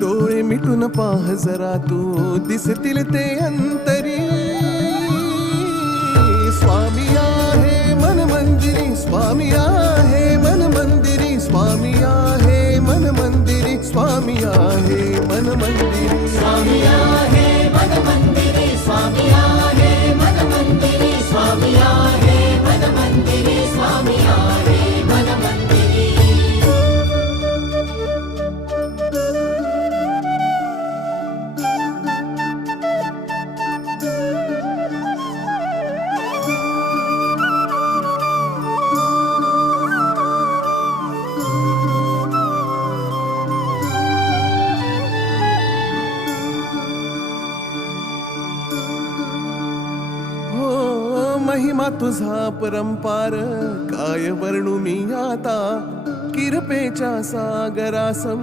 डोळे मिटून पाह जरा तू दिसतील ते अंतरी. स्वामी आहे मन मंदिरी, स्वामी आहे मन मंदिरी, स्वामी आहे मन मंदिरी, स्वामी आहे मन मंदिरी. स्वामी आहे मन मंदिरी, स्वामी आहे मन मंदिरी, स्वामी आहे मन मंदिरी, स्वामी आहे मन मंदिरी. महिमा तुझा परंपार काय वर्णू मी आता. किरपेच्या सागरासम